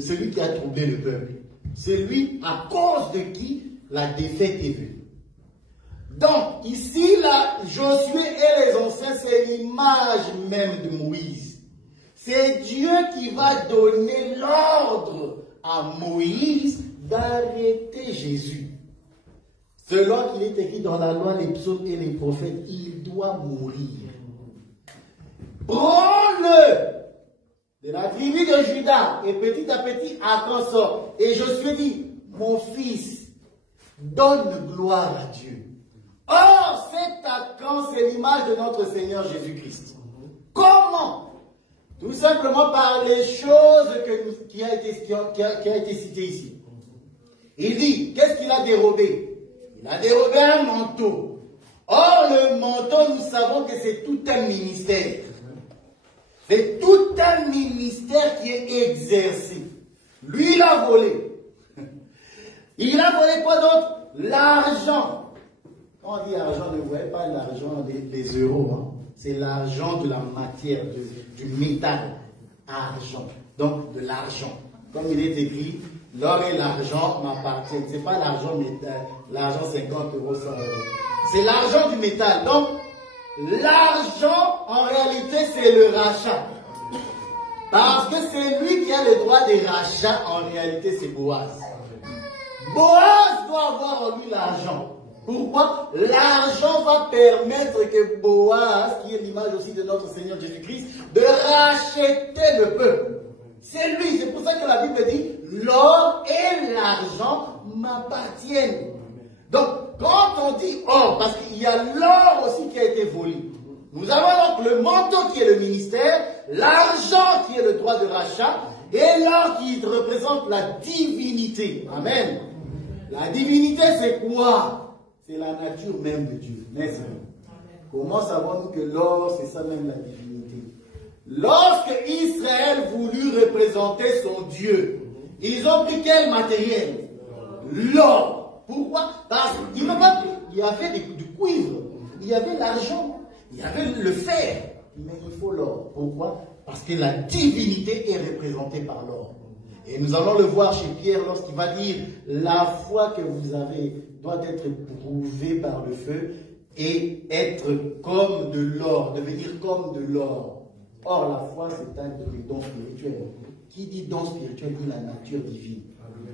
celui qui a troublé le peuple. C'est lui à cause de qui la défaite est venue. Donc, ici, là, Josué et les anciens, c'est l'image même de Moïse. C'est Dieu qui va donner l'ordre à Moïse d'arrêter Jésus. Selon qu'il est écrit dans la loi, les psaumes et les prophètes, il doit mourir. Prends-le de la tribu de Juda, et petit à petit, Akan sort. Et Josué dit, mon fils, donne gloire à Dieu. Or, cet Akan, c'est l'image de notre Seigneur Jésus-Christ. Comment? Tout simplement par les choses qui a été citées ici. Il dit, qu'est-ce qu'il a dérobé? Il a dérobé un manteau. Or, le manteau, nous savons que c'est tout un ministère. C'est tout un ministère qui est exercé. Lui, il a volé. Il a volé quoi d'autre? L'argent. Quand on dit argent, ne voyez pas l'argent des euros. Hein. C'est l'argent de la matière, du métal. Argent. Donc, de l'argent. Comme il est écrit, l'or et l'argent m'appartiennent. Ce n'est pas l'argent métal, l'argent 50 euros, 100 euros. C'est l'argent du métal. Donc, l'argent, en réalité, c'est le rachat. Parce que c'est lui qui a le droit des rachats, en réalité, c'est Boaz. Boaz doit avoir en lui l'argent. Pourquoi? L'argent va permettre que Boaz, qui est l'image aussi de notre Seigneur Jésus-Christ, de racheter le peuple. C'est lui, c'est pour ça que la Bible dit, l'or et l'argent m'appartiennent. Donc, quand on dit or, parce qu'il y a l'or aussi qui a été volé, nous avons donc le manteau qui est le ministère, l'argent qui est le droit de rachat, et l'or qui représente la divinité. Amen. La divinité, c'est quoi? C'est la nature même de Dieu, n'est-ce pas? Comment savons-nous que l'or, c'est ça même la divinité? Lorsque Israël voulut représenter son Dieu, ils ont pris quel matériel? L'or. Pourquoi? Parce qu'il y avait du cuivre, il y avait l'argent, il y avait le fer, mais il faut l'or. Pourquoi? Parce que la divinité est représentée par l'or. Et nous allons le voir chez Pierre lorsqu'il va dire la foi que vous avez doit être prouvée par le feu et être comme de l'or, devenir comme de l'or. Or, la foi, c'est un des dons spirituels. Qui dit don spirituel dit la nature divine.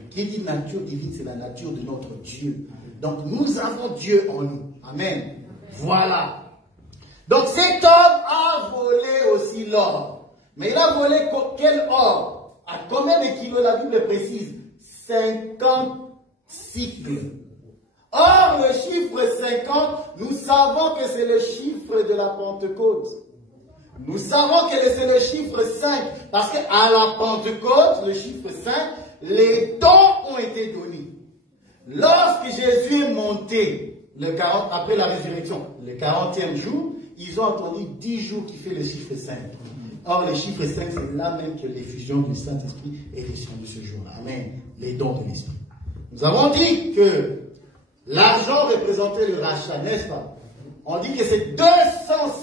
Qui dit nature divine, c'est la nature de notre Dieu. Donc, nous avons Dieu en nous. Amen. Voilà. Donc, cet homme a volé aussi l'or. Mais il a volé quel or? À combien de kilos? La Bible précise 50 cycles. Or, le chiffre 50, nous savons que c'est le chiffre de la Pentecôte. Nous savons que c'est le chiffre 5, parce qu'à la Pentecôte, le chiffre 5, les dons ont été donnés. Lorsque Jésus est monté, après la résurrection, le 40e jour, ils ont entendu 10 jours qui fait le chiffre 5. Or, le chiffre 5, c'est là même que l'effusion du Saint-Esprit est descendue ce jour-là. Amen. Les dons de l'Esprit. Nous avons dit que l'argent représentait le rachat, n'est-ce pas? On dit que c'est 200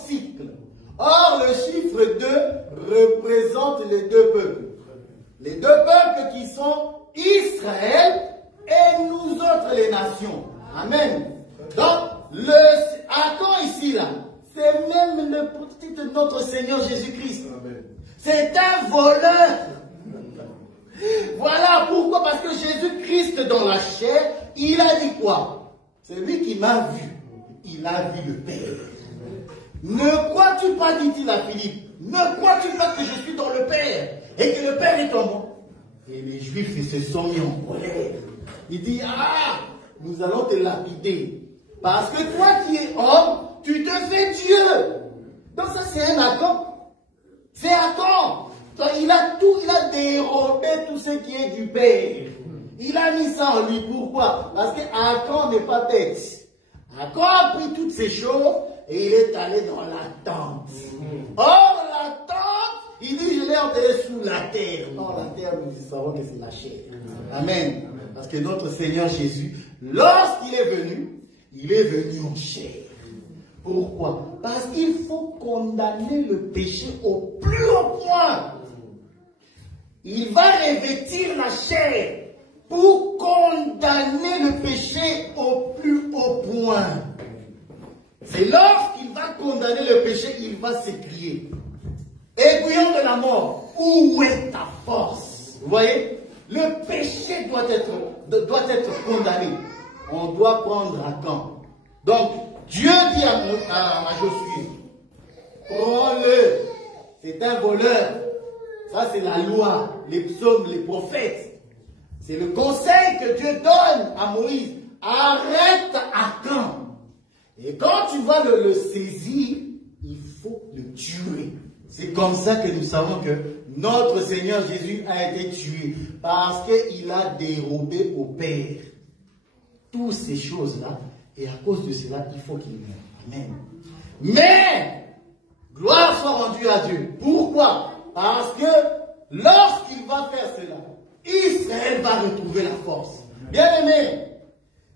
cycles. Or, le chiffre 2 représente les deux peuples. Les deux peuples qui sont Israël et nous autres les nations. Amen. Donc, Achan ici, là, c'est même le prototype de notre Seigneur Jésus-Christ. C'est un voleur. Voilà pourquoi, parce que Jésus-Christ dans la chair, il a dit quoi? C'est lui qui m'a vu. Il a vu le Père. Ne crois-tu pas, dit-il à Philippe, ne crois-tu pas que je suis dans le Père et que le Père est en moi? Et les Juifs, ils se sont mis en colère. Il dit, ah, nous allons te lapider. Parce que toi qui es homme, tu te fais Dieu. Donc ça, c'est un Achan. C'est Achan. Il a dérobé tout ce qui est du Père. Il a mis ça en lui. Pourquoi? Parce que Achan n'est pas bête. Achan a pris toutes ces choses et il est allé dans la tente. Or, la tente, il dit, je l'ai enterré sous la terre. Or, la terre, nous savons que c'est la chair. Amen. Parce que notre Seigneur Jésus, lorsqu'il est venu en chair. Pourquoi? Parce qu'il faut condamner le péché au plus haut point. Il va revêtir la chair pour condamner le péché au plus haut point. C'est lorsqu'il va condamner le péché, il va s'écrier. Aiguillon de la mort, où est ta force? Vous voyez? Le péché doit être condamné. On doit prendre Achan. Donc, Dieu dit à Josué, prends-le. C'est un voleur. Ça, c'est la loi, les psaumes, les prophètes. C'est le conseil que Dieu donne à Moïse. Arrête Achan. Et quand tu vas le saisir, il faut le tuer. C'est comme ça que nous savons que notre Seigneur Jésus a été tué. Parce qu'il a dérobé au Père toutes ces choses-là. Et à cause de cela, il faut qu'il meure. Amen. Mais, gloire soit rendue à Dieu. Pourquoi? Parce que lorsqu'il va faire cela, Israël va retrouver la force. Bien aimé,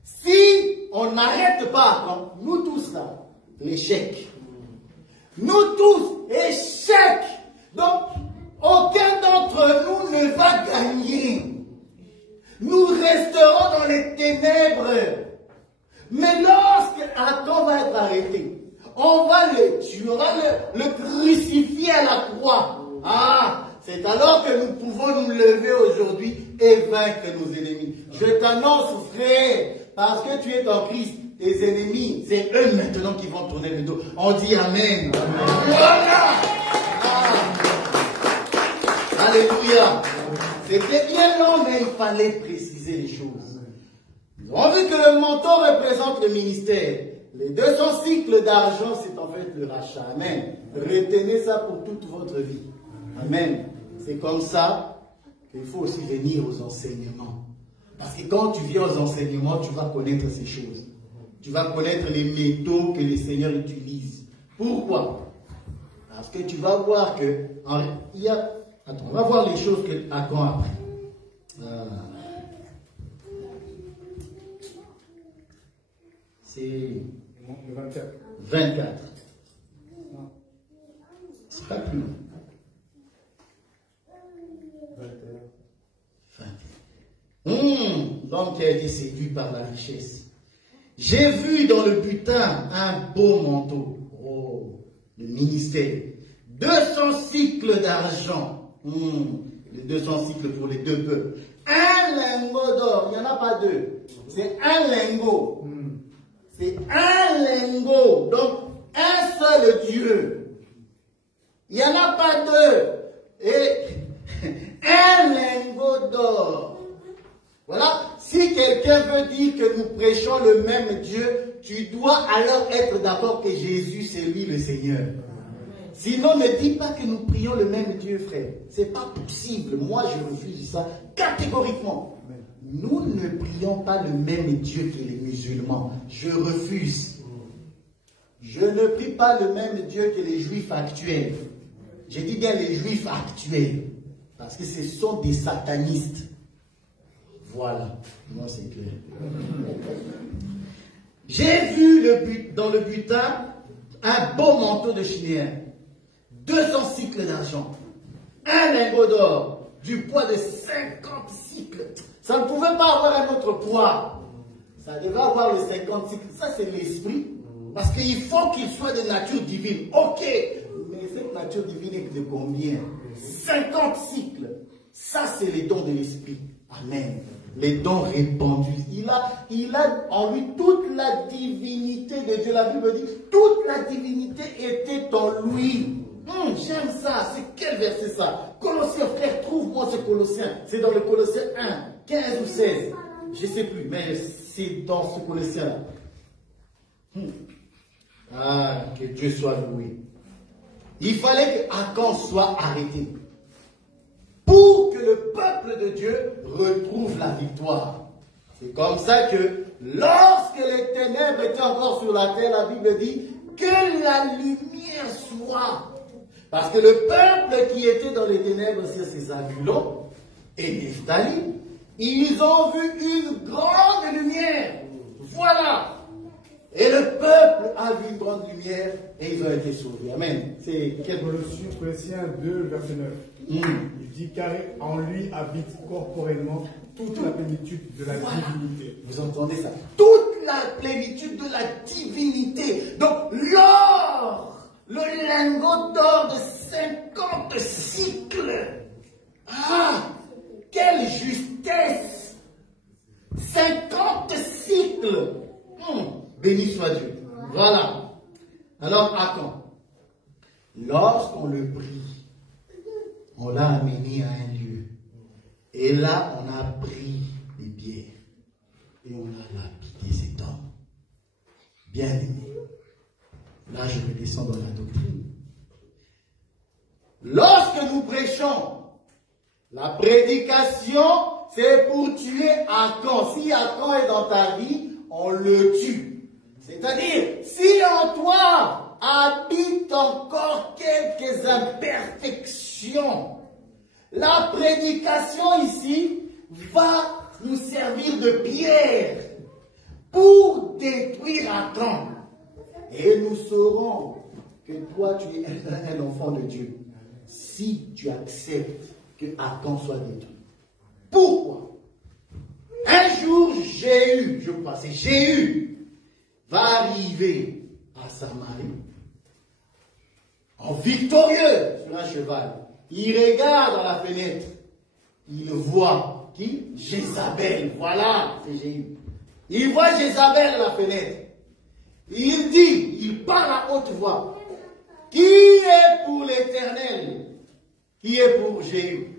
si on n'arrête pas, comme nous tous là, l'échec. Nous tous, échec. Donc, aucun d'entre nous ne va gagner. Nous resterons dans les ténèbres. Mais lorsque Adam va être arrêté, on va le tuer, on va le crucifier à la croix. Ah, c'est alors que nous pouvons nous lever aujourd'hui et vaincre nos ennemis. Je t'annonce, frère, parce que tu es en Christ, tes ennemis, c'est eux maintenant qui vont tourner le dos. On dit Amen. Voilà. Ah. Alléluia. C'était bien long, mais il fallait préciser les choses. Nous avons vu que le manteau représente le ministère. Les 200 cycles d'argent, c'est en fait le rachat. Amen. Retenez ça pour toute votre vie. Amen. C'est comme ça qu'il faut aussi venir aux enseignements. Parce que quand tu viens aux enseignements, tu vas connaître ces choses. Tu vas connaître les métaux que le Seigneur utilise. Pourquoi? Parce que tu vas voir que... Attends, on va voir les choses que Achan a appris. C'est... Le 24. 24. C'est pas plus long. 21. L'homme qui a été séduit par la richesse. J'ai vu dans le butin un beau manteau. Oh, le ministère. 200 cycles d'argent. Les 200 cycles pour les deux peuples. Un lingot d'or. Il n'y en a pas deux. C'est un lingot. C'est un lingot. Donc, un seul Dieu. Il n'y en a pas deux. Et un lingot d'or. Voilà. Si quelqu'un veut dire que nous prêchons le même Dieu, tu dois alors être d'accord que Jésus, c'est lui le Seigneur. Sinon, ne dis pas que nous prions le même Dieu, frère. C'est pas possible. Moi, je refuse ça catégoriquement. Nous ne prions pas le même Dieu que les musulmans. Je refuse. Je ne prie pas le même Dieu que les juifs actuels. Je dis bien les juifs actuels. Parce que ce sont des satanistes. Voilà. Moi, c'est clair. J'ai vu dans le butin un beau manteau de chinéen. 200 cycles d'argent. Un lingot d'or. Du poids de 50 cycles. Ça ne pouvait pas avoir un autre poids. Ça devait avoir les 50 cycles. Ça, c'est l'esprit. Parce qu'il faut qu'il soit de nature divine. Ok. Mais cette nature divine est de combien? 50 cycles. Ça, c'est les dons de l'esprit. Amen. Les dons répandus. Il a en lui toute la divinité de Dieu. La Bible dit, toute la divinité était en lui. J'aime ça. C'est quel verset ça? Colossiens, frère, trouve-moi ce Colossiens. C'est dans le Colossiens 1, 15 ou 16. Je ne sais plus, mais c'est dans ce Colossiens-là. Ah, que Dieu soit loué. Il fallait qu'Achan soit arrêté. Pour que le peuple de Dieu retrouve la victoire. C'est comme ça que lorsque les ténèbres étaient encore sur la terre, la Bible dit que la lumière soit. Parce que le peuple qui était dans les ténèbres, c'est Zabulon et Nephtali, ils ont vu une grande lumière. Voilà. Et le peuple a vu une grande lumière et ils ont été sauvés. Amen. C'est Colossiens 2, verset 9. Il dit car en lui habite corporellement toute la plénitude de la divinité. Vous entendez ça? Toute la plénitude de la divinité. Donc l'or, le lingot d'or de 50 cycles. Ah, quelle justesse! 50 cycles. Béni soit Dieu. Voilà. Alors, Achan, lorsqu'on le prie, on l'a amené à un lieu. Et là, on a pris des pierres. Et on a lapidé cet homme. Bien aimé. Là, je redescends dans la doctrine. Lorsque nous prêchons, la prédication, c'est pour tuer Achan. Si Achan est dans ta vie, on le tue. C'est-à-dire, si en toi habitent encore quelques imperfections, la prédication ici va nous servir de pierre pour détruire Achan. Et nous saurons que toi, tu es un enfant de Dieu si tu acceptes que Achan soit détruit. Pourquoi? Un jour, Jéhu, je crois, c'est Jéhu, va arriver à Samarie en victorieux sur un cheval. Il regarde dans la fenêtre, il voit qui? Jézabel, voilà, c'est Jéhu. Il voit Jézabel à la fenêtre. Il dit, il parle à haute voix. Qui est pour l'Éternel? Qui est pour Jéhu?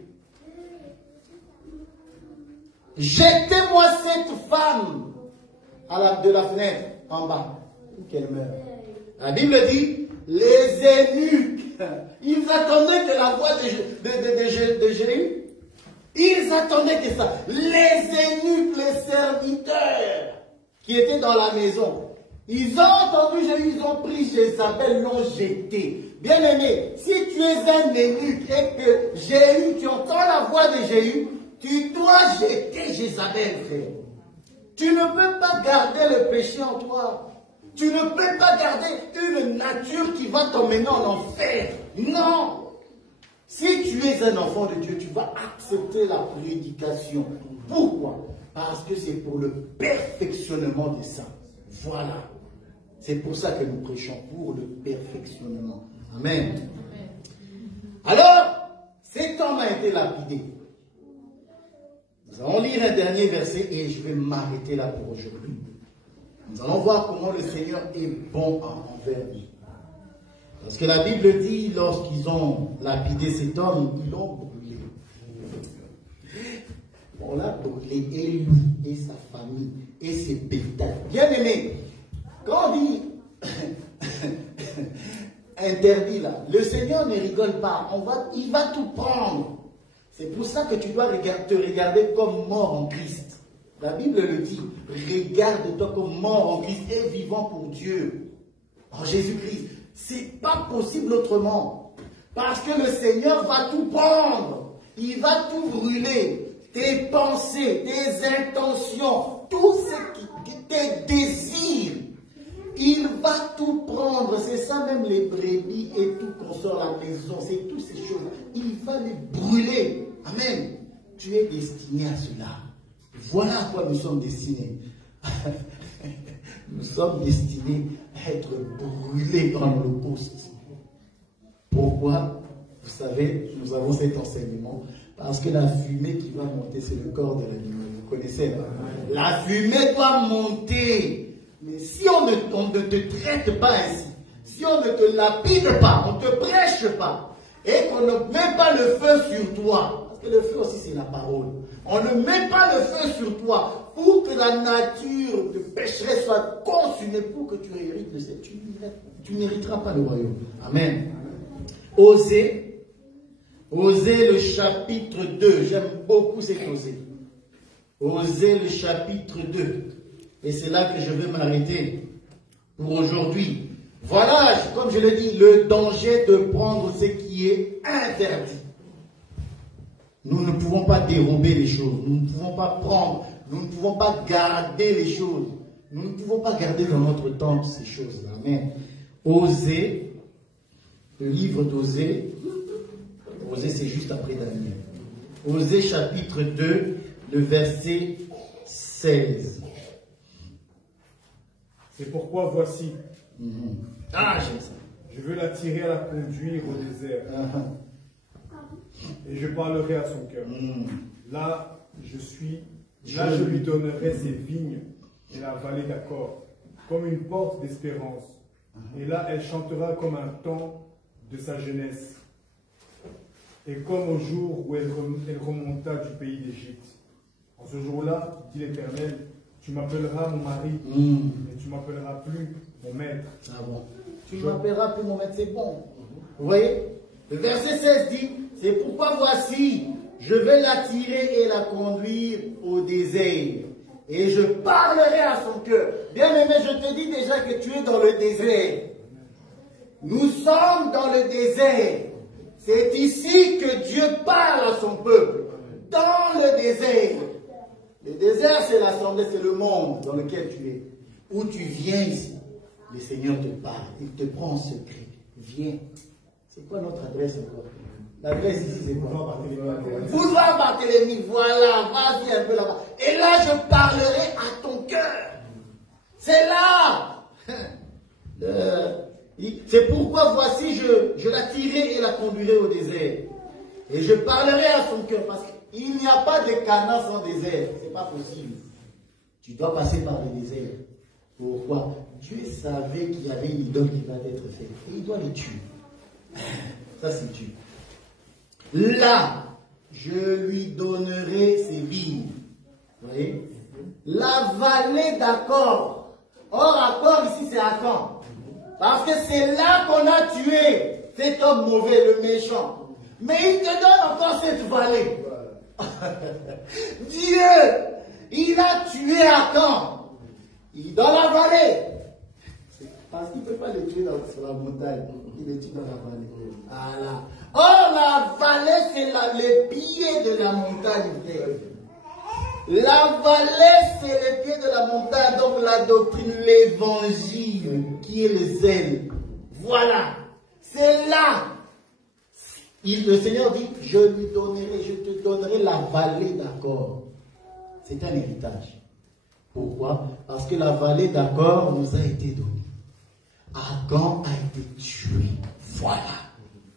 Jetez-moi cette femme de la fenêtre en bas, pour qu'elle meure. La Bible dit, les eunuques, ils attendaient que la voix de Jéhu, ils attendaient que ça. Les eunuques, les serviteurs qui étaient dans la maison, ils ont entendu Jéhu, ils ont pris Jézabel, l'ont jeté. Bien aimé, si tu es un eunuque et que Jéhu, tu entends la voix de Jéhu, tu dois jeter Jézabel, frère. Tu ne peux pas garder le péché en toi. Tu ne peux pas garder une nature qui va t'emmener en enfer. Non. Si tu es un enfant de Dieu, tu vas accepter la prédication. Pourquoi? Parce que c'est pour le perfectionnement des saints. Voilà. C'est pour ça que nous prêchons, pour le perfectionnement. Amen. Alors, cet homme a été lapidé. Nous allons lire un dernier verset et je vais m'arrêter là pour aujourd'hui. Nous allons voir comment le Seigneur est bon envers nous. Parce que la Bible dit, lorsqu'ils ont lapidé cet homme, ils l'ont brûlé. On l'a brûlé, et lui, et sa famille, et ses bétails. Bien aimé, quand on dit interdit là, le Seigneur ne rigole pas, il va tout prendre. C'est pour ça que tu dois te regarder comme mort en Christ. La Bible le dit, regarde-toi comme mort en Christ et vivant pour Dieu, en Jésus-Christ. C'est pas possible autrement. Parce que le Seigneur va tout prendre. Il va tout brûler. Tes pensées, tes intentions, tout ce qui tes désirs. Il va tout prendre. C'est ça même les brebis et tout qu'on sort à la maison. C'est toutes ces choses. Il va les brûler. Amen. Tu es destiné à cela. Voilà à quoi nous sommes destinés. Nous sommes destinés à être brûlés dans l'holocauste. Pourquoi? Vous savez, nous avons cet enseignement. Parce que la fumée qui va monter, c'est le corps de l'animal. Vous connaissez, hein? La fumée doit monter. Mais si on ne te traite pas ainsi, si on ne te lapide pas, on ne te prêche pas, et qu'on ne met pas le feu sur toi, parce que le feu aussi c'est la parole, on ne met pas le feu sur toi pour que la nature de pécheresse soit consumée, pour que tu hérites de cette, tu n'hériteras pas le royaume. Amen. Osée le chapitre 2, j'aime beaucoup cet Osée. Osée le chapitre 2. Et c'est là que je vais m'arrêter pour aujourd'hui. Voilà, comme je l'ai dit, le danger de prendre ce qui est interdit. Nous ne pouvons pas dérober les choses. Nous ne pouvons pas prendre. Nous ne pouvons pas garder les choses. Nous ne pouvons pas garder dans notre temple ces choses-là. Amen. Osée, le livre d'Osée. Osée, c'est juste après Daniel. Osée chapitre 2, le verset 16. C'est pourquoi voici, Ah, j'aime ça. je veux l'attirer à la conduire au désert, et je parlerai à son cœur. Là, je lui donnerai ses vignes et la vallée d'Accor, comme une porte d'espérance. Et là, elle chantera comme un temps de sa jeunesse, et comme au jour où elle remonta du pays d'Égypte. En ce jour-là, dit l'Éternel, tu m'appelleras mon mari, et tu m'appelleras plus mon maître. Ah bon. Tu ne m'appelleras plus mon maître, c'est bon. Vous voyez? Le verset 16 dit, c'est pourquoi voici, je vais l'attirer et la conduire au désert. Et je parlerai à son cœur. Bien-aimé, je te dis déjà que tu es dans le désert. Nous sommes dans le désert. C'est ici que Dieu parle à son peuple. Dans le désert. Le désert, c'est l'assemblée, c'est le monde dans lequel tu es. Où tu viens ici. Le Seigneur te parle. Il te prend en secret. Viens. C'est quoi notre adresse encore? L'adresse ici, c'est quoi? Boulevard Barthélemy. Voilà, vas-y un peu là-bas. Et là, je parlerai à ton cœur. C'est là. C'est pourquoi voici, je l'attirerai et la conduirai au désert. Et je parlerai à son cœur. Parce qu'il n'y a pas de Canaan sans désert. C'est pas possible. Tu dois passer par le désert. Pourquoi? Dieu savait qu'il y avait une idole qui va être faite. Et il doit le tuer. Ça, c'est Dieu. Là, je lui donnerai ses vignes. Vous voyez? La vallée d'Accord. Or, Accord ici, c'est Akan. Parce que c'est là qu'on a tué cet homme mauvais, le méchant. Mais il te donne encore cette vallée. Dieu, il a tué Akan. Il est dans la vallée. Parce qu'il ne peut pas le tuer sur la montagne. Il le tue dans la vallée. Voilà. Or, la vallée, c'est le pied de la montagne. La vallée, c'est le pied de la montagne. Donc, la doctrine, l'évangile, qui est le zèle. Voilà. C'est là. Le Seigneur dit, je te donnerai la vallée d'Accord. C'est un héritage. Pourquoi? Parce que la vallée d'Accord nous a été donnée. Akan a été tué. Voilà.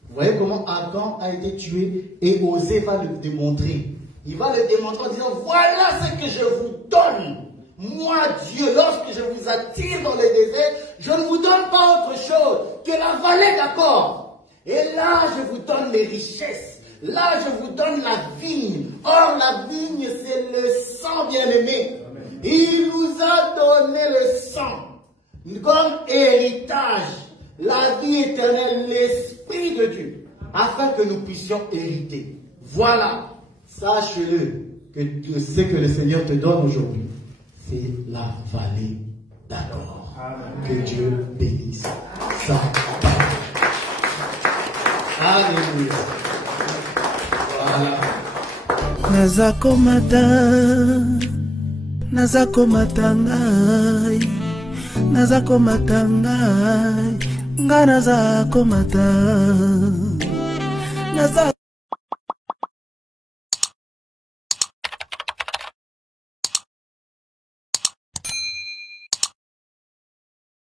Vous voyez comment Akan a été tué et Osée va le démontrer. Il va le démontrer en disant, voilà ce que je vous donne. Moi, Dieu, lorsque je vous attire dans le désert, je ne vous donne pas autre chose que la vallée d'Accord. Et là, je vous donne les richesses. Là, je vous donne la vigne. Or, la vigne, c'est le sang bien-aimé. Il nous a donné le sang comme héritage, la vie éternelle, l'Esprit de Dieu, afin que nous puissions hériter. Voilà, sache-le, que ce que le Seigneur te donne aujourd'hui, c'est la vallée d'Accord. Que Dieu bénisse ça. Alléluia. Voilà. Nazakomata ngai, nazakomata ngai, nga nazakomata,